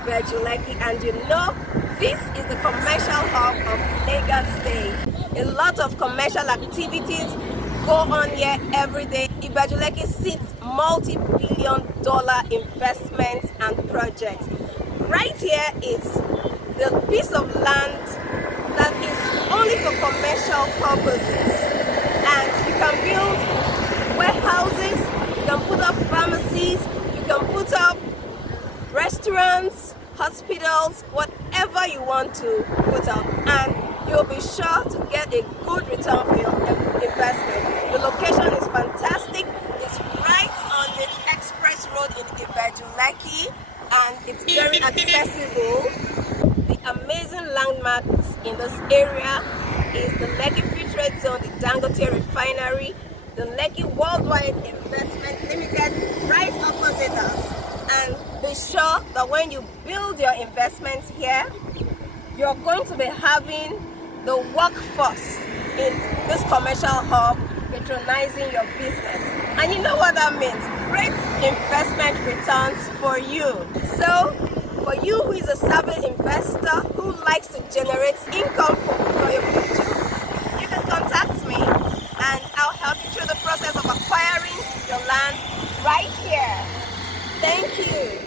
Ibeju-Lekki, and you know this is the commercial hub of Lagos State. A lot of commercial activities go on here every day. Ibeju-Lekki sees multi-billion-dollar investments and projects. Right here is the piece of land that is only for commercial purposes, and you can build warehouses, you can put up pharmacies, you can put up restaurants, hospitals, whatever you want to put up, and you'll be sure to get a good return for your investment. The location is fantastic. It's right on the express road in Ibeju-Lekki, and it's very accessible. The amazing landmarks in this area is the Lekki Free Trade Zone, the Dangote Refinery, the Lekki Worldwide Investment Limited right opposite us. And be sure that when you build your investments here, you're going to be having the workforce in this commercial hub patronizing your business. And you know what that means? Great investment returns for you. So, for you who is a savvy investor who likes to generate income for your future, you can contact me and I'll help you through the process of acquiring your land right here. Thank you.